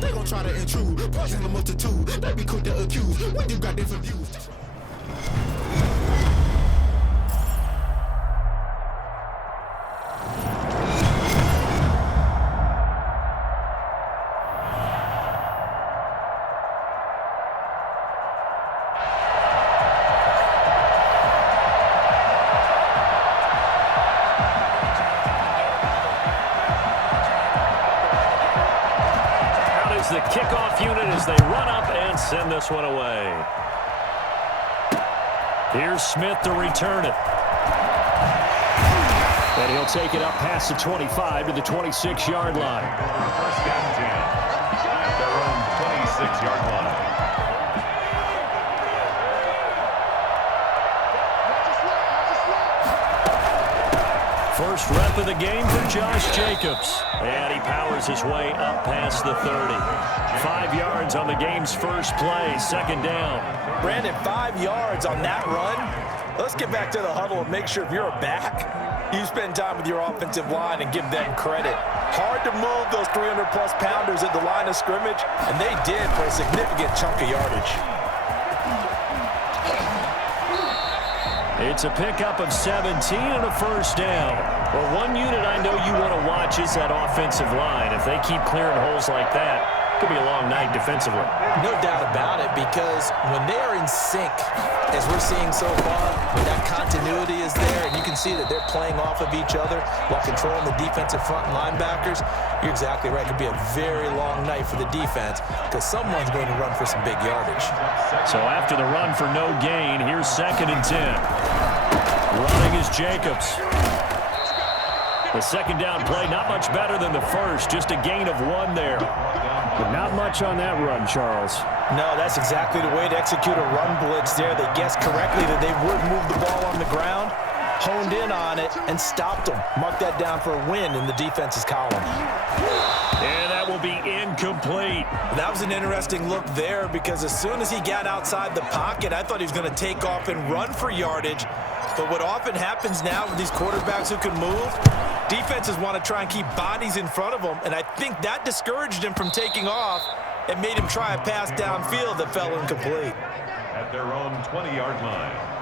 They gon' try to intrude, poison the multitude. They be quick to accuse when you got different views. The kickoff unit as they run up and send this one away. Here's Smith to return it. And he'll take it up past the 25 to the 26-yard line. First down 10 at their own 26-yard line. First rep of the game for Josh Jacobs. And he powers his way up past the 30. 5 yards on the game's first play, second down. Brandon, 5 yards on that run. Let's get back to the huddle and make sure if you're a back, you spend time with your offensive line and give them credit. Hard to move those 300-plus pounders at the line of scrimmage, and they did for a significant chunk of yardage. It's a pickup of 17 and a first down. Well, one unit I know you want to watch is that offensive line. If they keep clearing holes like that, it could be a long night defensively. No doubt about it, because when they are in sync, as we're seeing so far, when that continuity is there, and you can see that they're playing off of each other while controlling the defensive front linebackers, you're exactly right. It could be a very long night for the defense because someone's going to run for some big yardage. So after the run for no gain, here's 2nd and 10. Running is Jacobs. The second down play, not much better than the first, just a gain of 1 there. But not much on that run, Charles. No, that's exactly the way to execute a run blitz there. They guessed correctly that they would move the ball on the ground, honed in on it, and stopped them. Mark that down for a win in the defense's column. And that will be incomplete. That was an interesting look there because as soon as he got outside the pocket, I thought he was going to take off and run for yardage. But what often happens now with these quarterbacks who can move, defenses want to try and keep bodies in front of them, and I think that discouraged him from taking off and made him try a pass downfield that fell incomplete. At their own 20-yard line.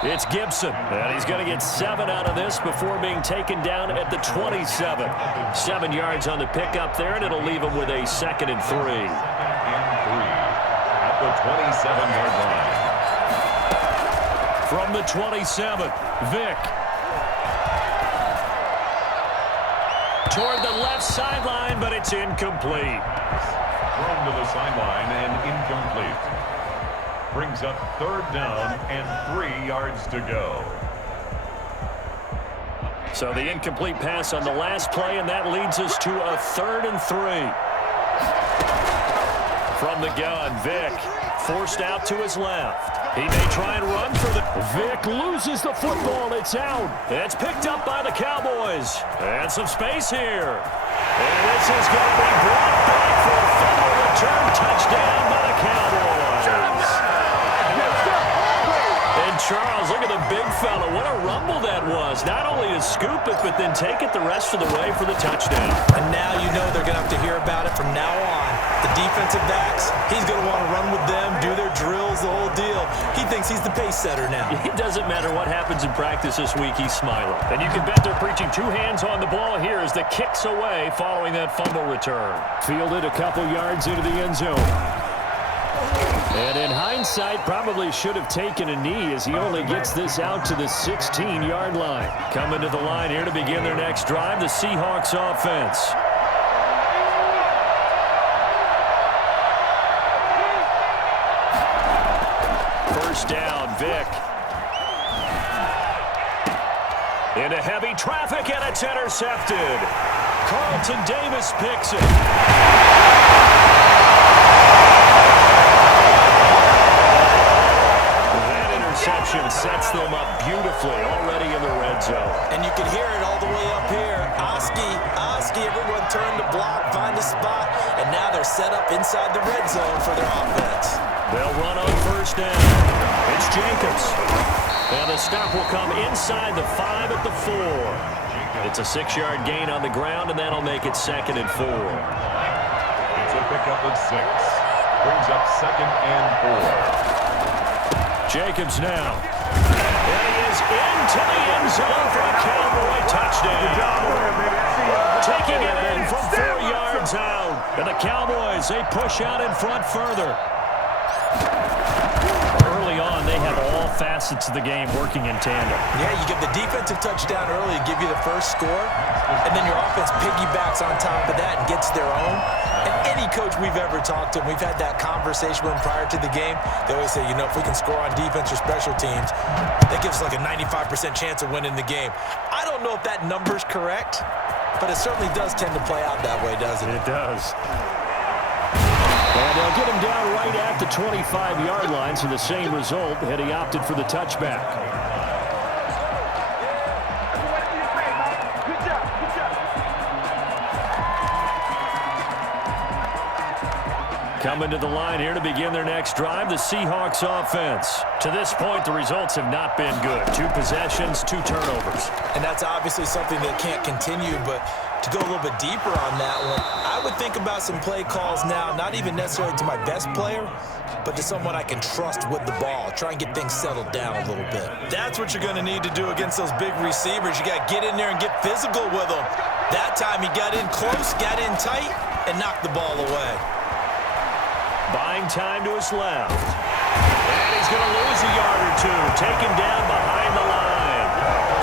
It's Gibson, and he's going to get 7 out of this before being taken down at the 27. 7 yards on the pickup there, and it'll leave him with a 2nd and 3. 2nd and 3 at the 27-yard line. From the 27, Vick. Toward the left sideline, but it's incomplete. Thrown to the sideline and incomplete. Brings up 3rd down and 3 yards to go. So the incomplete pass on the last play, and that leads us to a 3rd and 3. From the gun, Vick forced out to his left. He may try and run for the... Vick loses the football. It's out. It's picked up by the Cowboys. And some space here. And this is going to be brought back for a fumble return touchdown by the Cowboys. And Charles, look at the big fella. What a rumble that was. Not only to scoop it, but then take it the rest of the way for the touchdown. And now you know they're going to have to hear about it from now on. The defensive backs, he's going to want to run with them, do their drills, the whole deal. He thinks he's the pace setter now. It doesn't matter what happens in practice this week, he's smiling. And you can bet they're preaching 2 hands on the ball here as the kick's away following that fumble return. Fielded a couple yards into the end zone. And in hindsight, probably should have taken a knee as he only gets this out to the 16-yard line. Coming to the line here to begin their next drive, the Seahawks offense. First down, Vick. Into heavy traffic, and it's intercepted. Carlton Davis picks it. spot, and now they're set up inside the red zone for their offense. They'll run on first down. It's Jacobs. And the stop will come inside the 5 at the 4. It's a 6-yard gain on the ground, and that'll make it 2nd and 4. It's a pickup of 6. Brings up 2nd and 4. Jacobs now. And he is into the end zone for a Cowboy touchdown. Taking it in from 4 yards out. And the Cowboys, they push out in front further. Early on, they have all facets of the game working in tandem. Yeah, you give the defensive touchdown early to give you the first score, and then your offense piggybacks on top of that and gets their own. And any coach we've ever talked to, and we've had that conversation with them prior to the game, they always say, you know, if we can score on defense or special teams, that gives us like a 95% chance of winning the game. I don't know if that number's correct, but it certainly does tend to play out that way, doesn't it? It does. And they'll get him down right at the 25-yard line, so the same result had he opted for the touchback. Coming to the line here to begin their next drive, the Seahawks offense. To this point, the results have not been good. 2 possessions, 2 turnovers. And that's obviously something that can't continue, but to go a little bit deeper on that one, I would think about some play calls now, not even necessarily to my best player, but to someone I can trust with the ball. Try and get things settled down a little bit. That's what you're going to need to do against those big receivers. You got to get in there and get physical with them. That time he got in close, got in tight, and knocked the ball away. Buying time to his left. And he's going to lose a yard or 2. Taken down behind the line.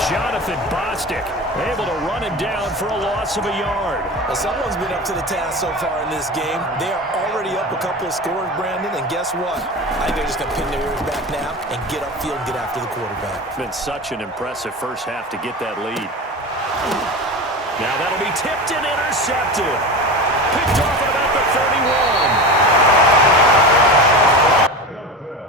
Jonathan Bostic able to run him down for a loss of a yard. Well, someone's been up to the task so far in this game. They are already up a couple of scores, Brandon, and guess what? I think they're just going to pin their ears back now and get upfield and get after the quarterback. It's been such an impressive first half to get that lead. Now that'll be tipped and intercepted. Picked off at about the 31.